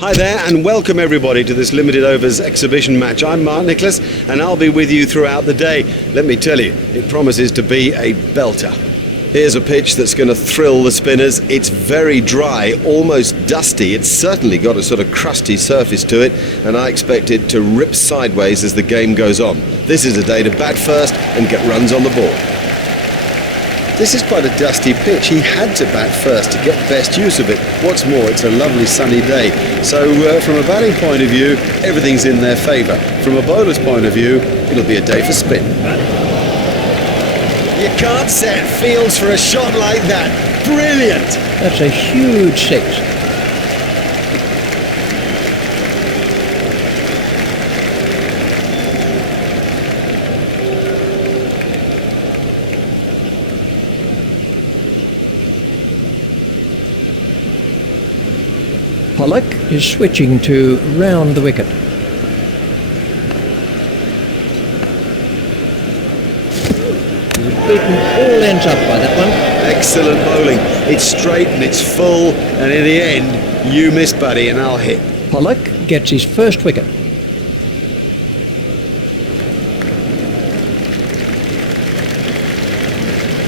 Hi there and welcome everybody to this limited overs exhibition match. I'm Mark Nicholas and I'll be with you throughout the day. Let me tell you, it promises to be a belter. Here's a pitch that's going to thrill the spinners. It's very dry, almost dusty. It's certainly got a sort of crusty surface to it, and I expect it to rip sideways as the game goes on. This is a day to bat first and get runs on the board. This is quite a dusty pitch. He had to bat first to get best use of it. What's more, it's a lovely sunny day. So from a batting point of view, everything's in their favour. From a bowler's point of view, it'll be a day for spin. You can't set fields for a shot like that. Brilliant! That's a huge six. Pollock is switching to round the wicket. He's beaten all ends up by that one. Excellent bowling. It's straight and it's full, and in the end, you miss, buddy, and I'll hit. Pollock gets his first wicket.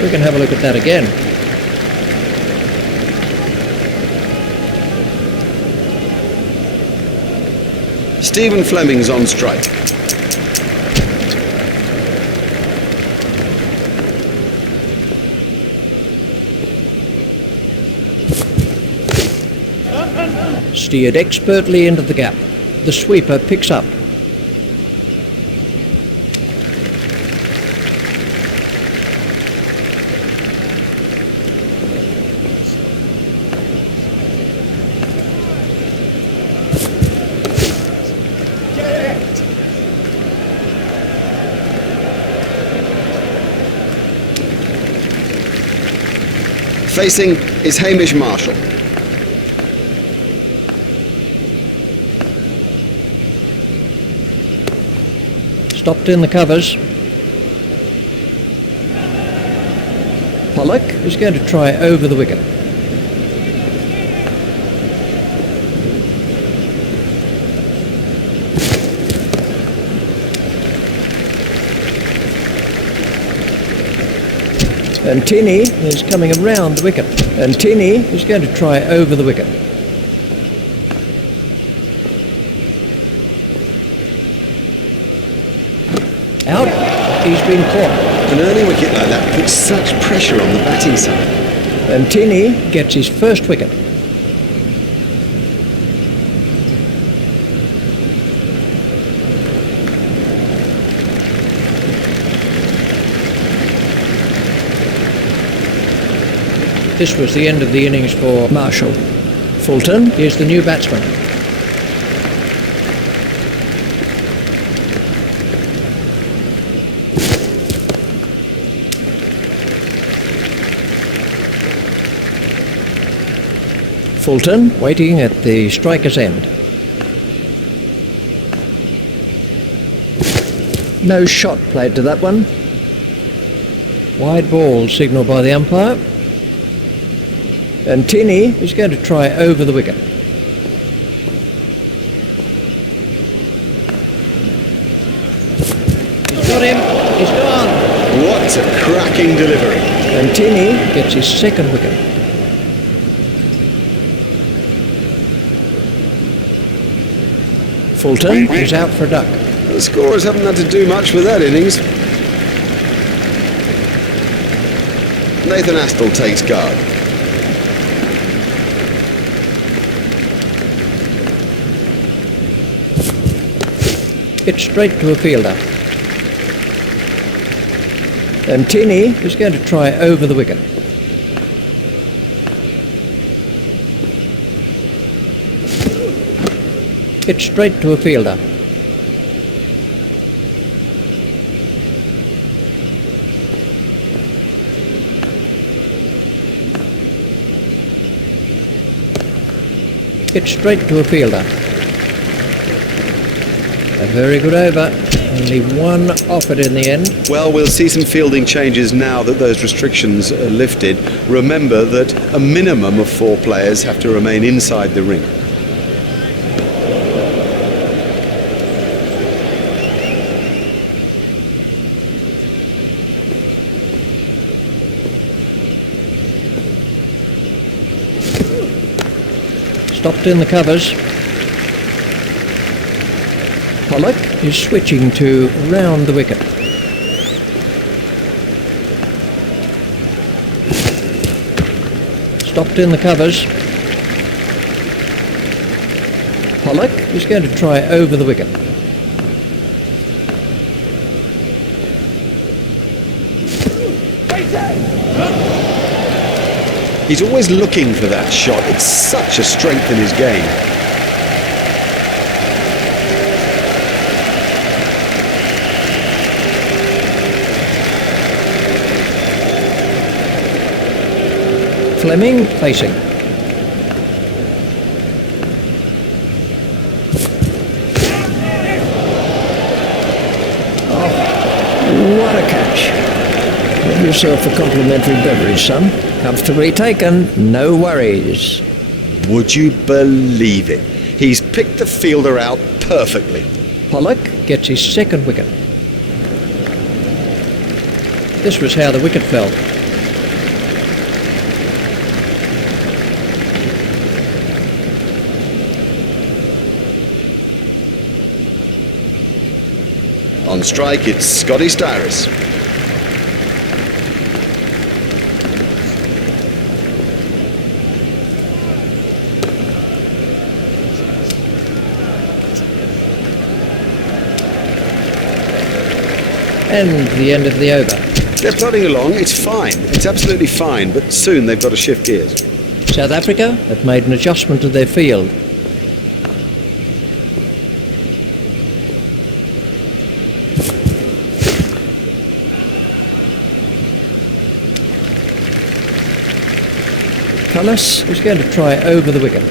We can have a look at that again. Stephen Fleming's on strike. Steered expertly into the gap. The sweeper picks up. Facing is Hamish Marshall. Stopped in the covers. Pollock is going to try over the wicket. And Tinney is coming around the wicket. And Tinney is going to try over the wicket. Out. He's been caught. An early wicket like that puts such pressure on the batting side. And Tinney gets his first wicket. This was the end of the innings for Marshall. Fulton is the new batsman. Fulton waiting at the striker's end. No shot played to that one. Wide ball signalled by the umpire. And Tinney is going to try over the wicket. He's got him. He's gone. What a cracking delivery. And Tinney gets his second wicket. Fulton is out for a duck. The scorers haven't had to do much with that innings. Nathan Astle takes guard. It's straight to a fielder. And Tinney is going to try over the wicket. It's straight to a fielder. It's straight to a fielder. A very good over. Only one off it in the end. Well, we'll see some fielding changes now that those restrictions are lifted. Remember that a minimum of 4 players have to remain inside the ring. Stopped in the covers. Pollock is switching to round the wicket. Stopped in the covers. Pollock is going to try over the wicket. He's always looking for that shot. It's such a strength in his game. Fleming facing. Oh, what a catch. Have yourself a complimentary beverage, son. Comfortably taken, no worries. Would you believe it? He's picked the fielder out perfectly. Pollock gets his second wicket. This was how the wicket fell. On strike, it's Scotty Styris. And the end of the over. They're plodding along, it's fine, it's absolutely fine, but soon they've got to shift gears. South Africa have made an adjustment to their field. Cullis is going to try over the wicket.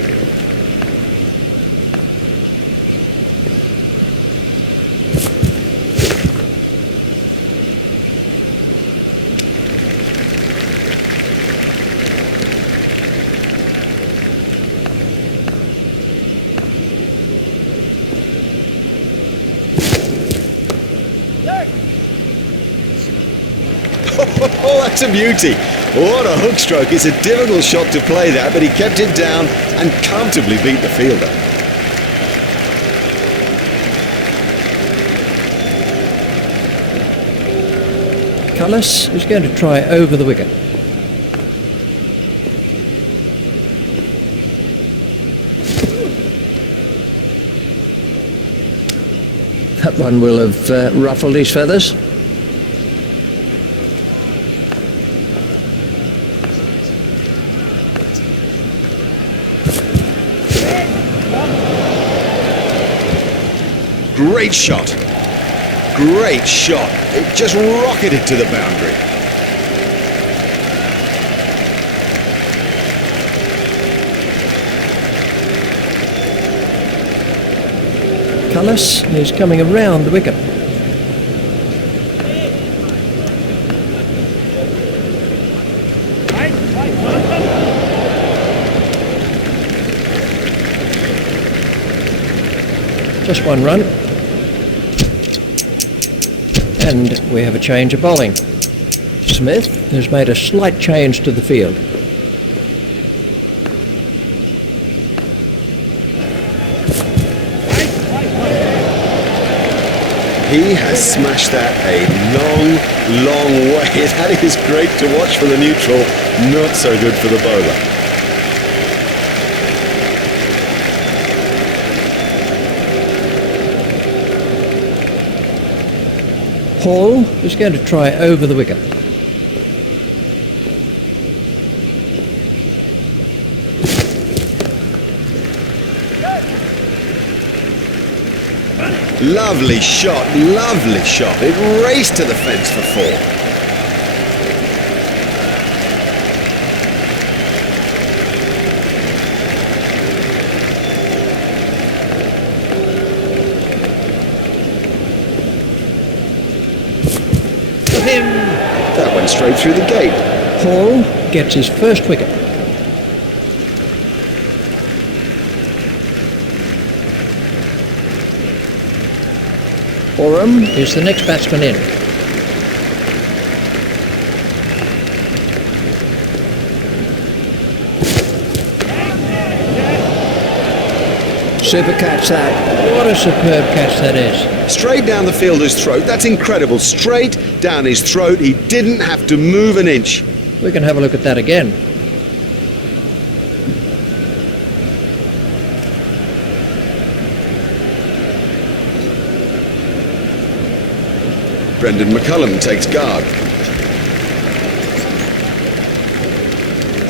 Oh, that's a beauty. What a hook stroke. It's a difficult shot to play that, but he kept it down and comfortably beat the fielder. Cullis is going to try over the wicket. That one will have ruffled his feathers. Great shot. Great shot. It just rocketed to the boundary. Cullis is coming around the wicket. Just one run. And we have a change of bowling. Smith has made a slight change to the field. He has smashed that a long, long way. That is great to watch for the neutral, not so good for the bowler. Hall is going to try over the wicket. Lovely shot, lovely shot. It raced to the fence for four. That went straight through the gate. Hall gets his first wicket. Oram is the next batsman in. Super catch that. What a superb catch that is. Straight down the fielder's throat. That's incredible. Straight down his throat. He didn't have to move an inch. We can have a look at that again. Brendan McCullum takes guard.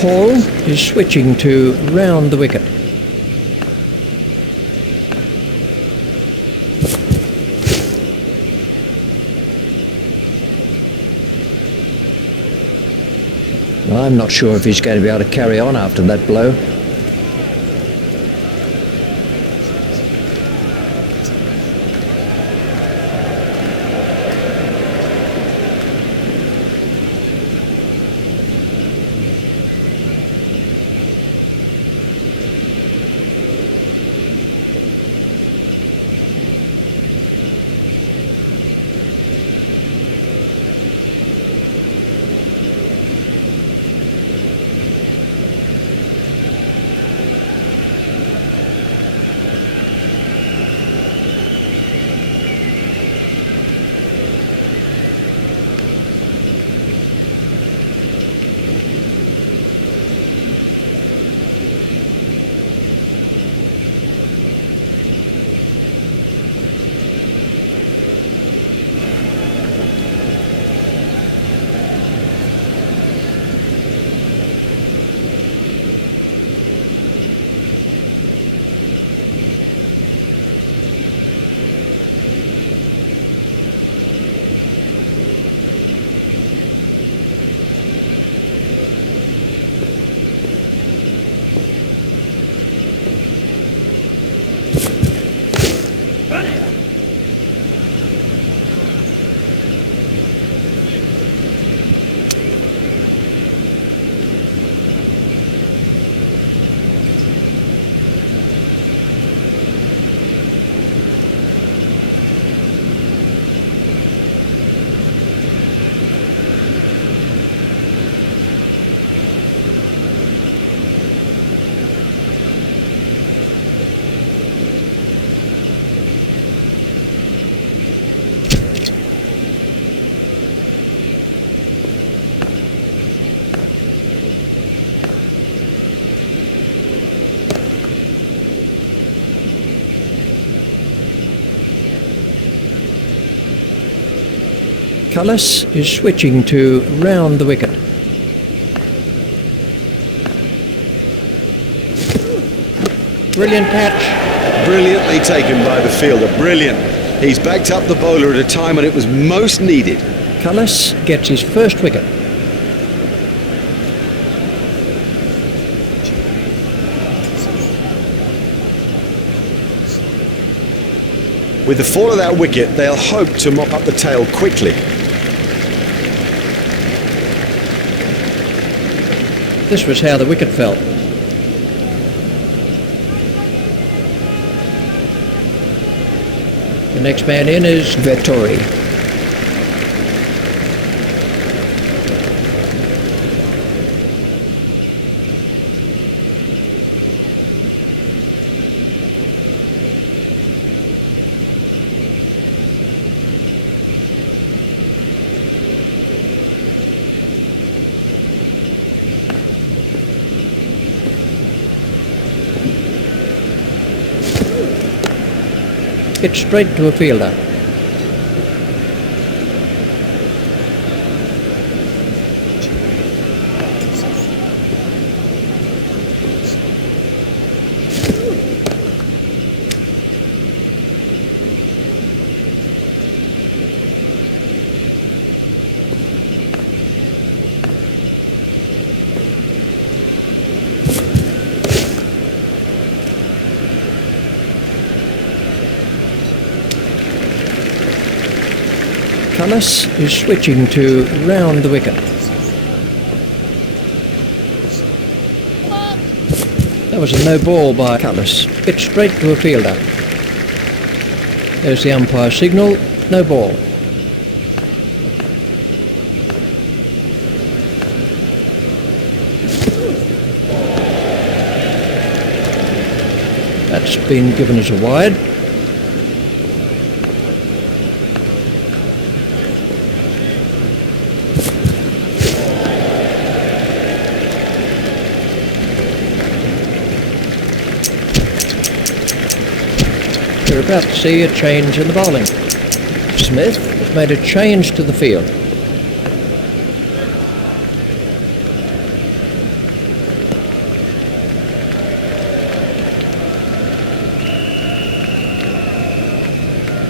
Hall is switching to round the wicket. I'm not sure if he's going to be able to carry on after that blow. Cullis is switching to round the wicket. Brilliant catch. Brilliantly taken by the fielder. Brilliant. He's backed up the bowler at a time when it was most needed. Cullis gets his first wicket. With the fall of that wicket, they'll hope to mop up the tail quickly. This was how the wicket fell. The next man in is Vettori. hit straight to a fielder. Cullis is switching to round the wicket. That was a no ball by Cullis. Hit straight to a fielder. There's the umpire signal, no ball. That's That's been given as a wide. We're about to see a change in the bowling. Smith has made a change to the field.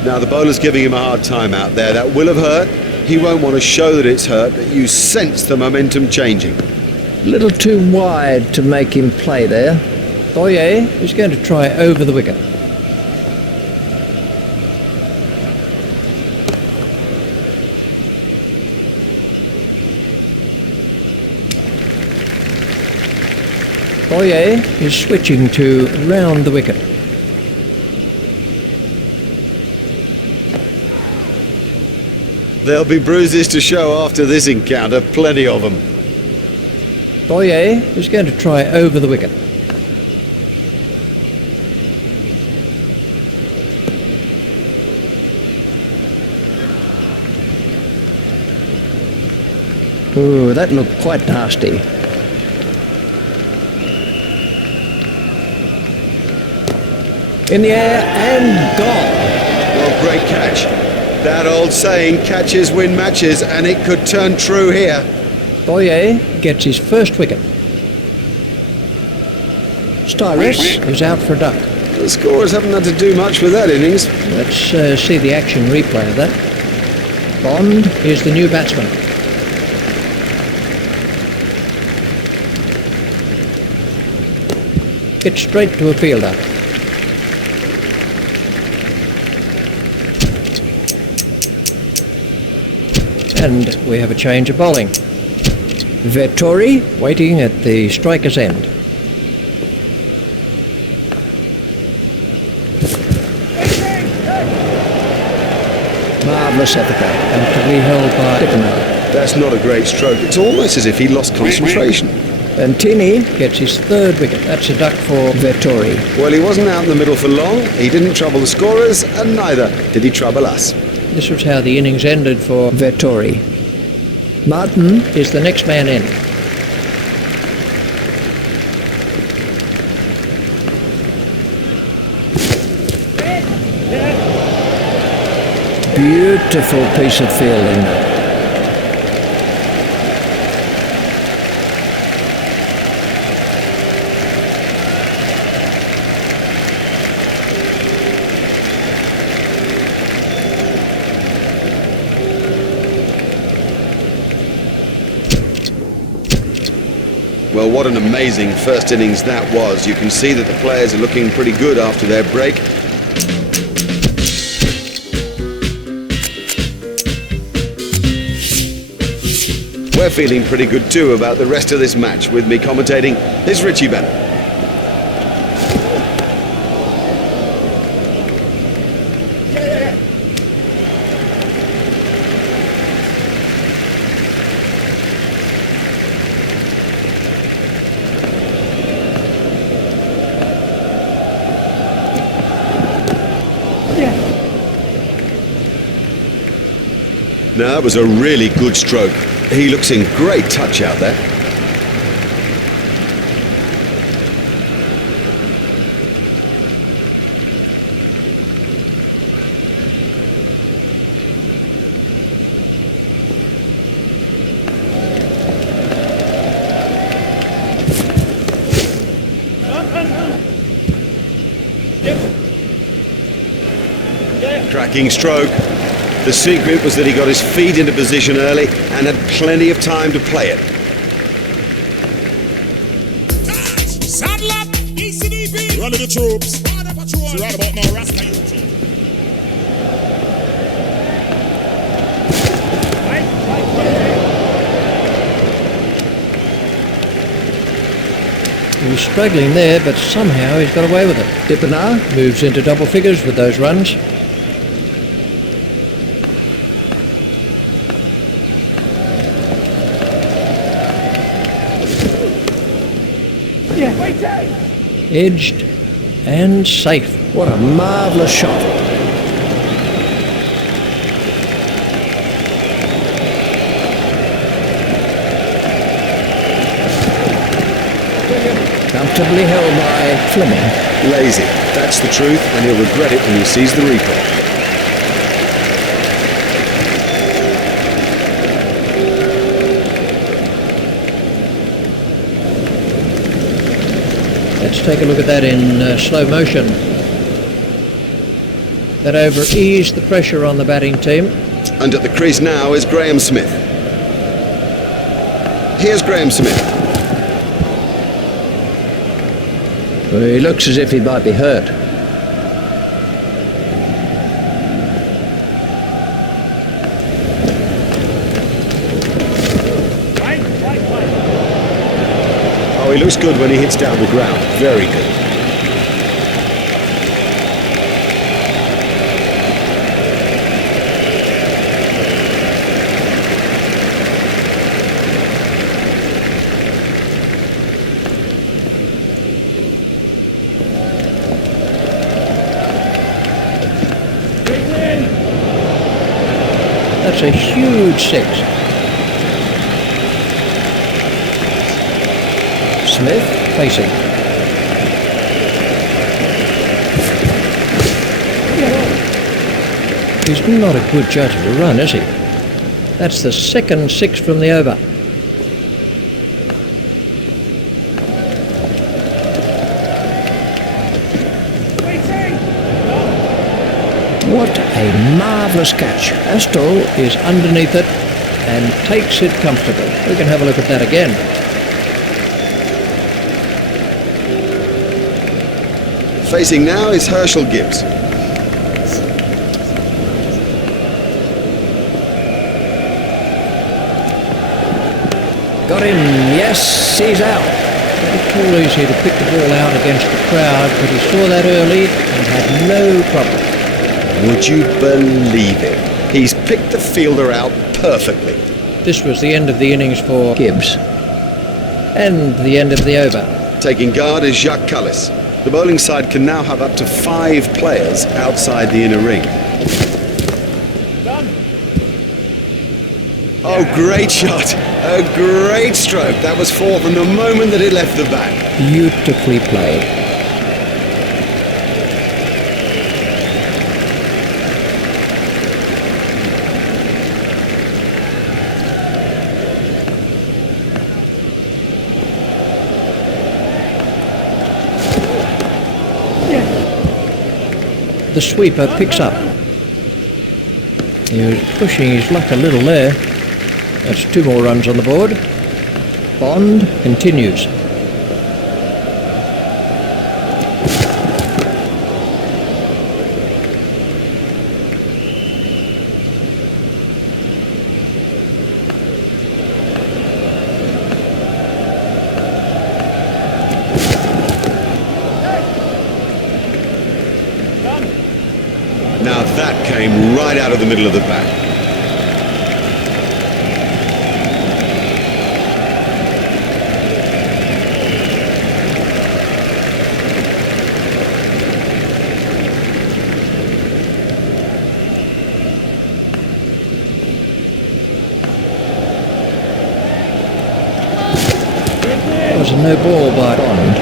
Now the bowler's giving him a hard time out there. That will have hurt. He won't want to show that it's hurt, but you sense the momentum changing. A little too wide to make him play there. Boyer is going to try over the wicket. Boyer is switching to round the wicket. There'll be bruises to show after this encounter, plenty of them. Boyer is going to try over the wicket. Ooh, that looked quite nasty. In the air and gone. Well, great catch. That old saying, catches win matches, and it could turn true here. Boyer gets his first wicket. Styris is out for a duck. The scorers haven't had to do much with that innings. Let's see the action replay of that. Bond is the new batsman. Hit straight to a fielder. And we have a change of bowling. Vettori waiting at the striker's end. Marvellous effort there. And to be held by Dippener. That's not a great stroke. It's almost as if he lost concentration. And Tini gets his third wicket. That's a duck for Vettori. Well, he wasn't out in the middle for long. He didn't trouble the scorers, and neither did he trouble us. This was how the innings ended for Vettori. Martin is the next man in. Beautiful piece of fielding. Well, what an amazing first innings that was. You can see that the players are looking pretty good after their break. We're feeling pretty good too about the rest of this match. With me commentating is Richie Bennett. Now, that was a really good stroke. He looks in great touch out there. Cracking stroke. The secret was that he got his feet into position early and had plenty of time to play it. Saddle up, ECDB. Run to the troops. So right about now, Rasta youth. He was struggling there, but somehow he's got away with it. Dippener Moves into double figures with those runs. Edged And safe. What a marvellous shot. Comfortably held by Fleming. Lazy. That's the truth, and he'll regret it when he sees the replay. Let's take a look at that in slow motion. That over eased the pressure on the batting team. And at the crease now is Graham Smith. Here's Graham Smith. Well, he looks as if he might be hurt. Oh, he looks good when he hits down the ground. Very good. That's a huge six. Smith facing. He's not a good judge of a run, is he? That's the second six from the over. What a marvellous catch. Astral is underneath it and takes it comfortably. We can have a look at that again. Facing now is Herschel Gibbs. Got him. Yes, he's out. It's all easy to pick the ball out against the crowd, but he saw that early and had no problem. Would you believe it? He's picked the fielder out perfectly. This was the end of the innings for Gibbs. and the end of the over. Taking guard is Jacques Cullis. The bowling side can now have up to 5 players outside the inner ring. Oh, great shot. A great stroke. That was 4 from the moment that it left the bat. Beautifully played. The sweeper picks up. He was pushing his luck a little there. That's 2 more runs on the board. Bond continues. Now that came right out of the middle of the bat. That was a no ball by Bond.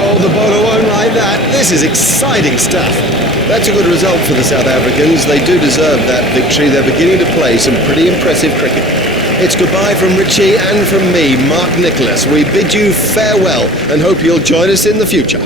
Oh, the bowler won't like that. This is exciting stuff. That's a good result for the South Africans. They do deserve that victory. They're beginning to play some pretty impressive cricket. It's goodbye from Richie and from me, Mark Nicholas. We bid you farewell and hope you'll join us in the future.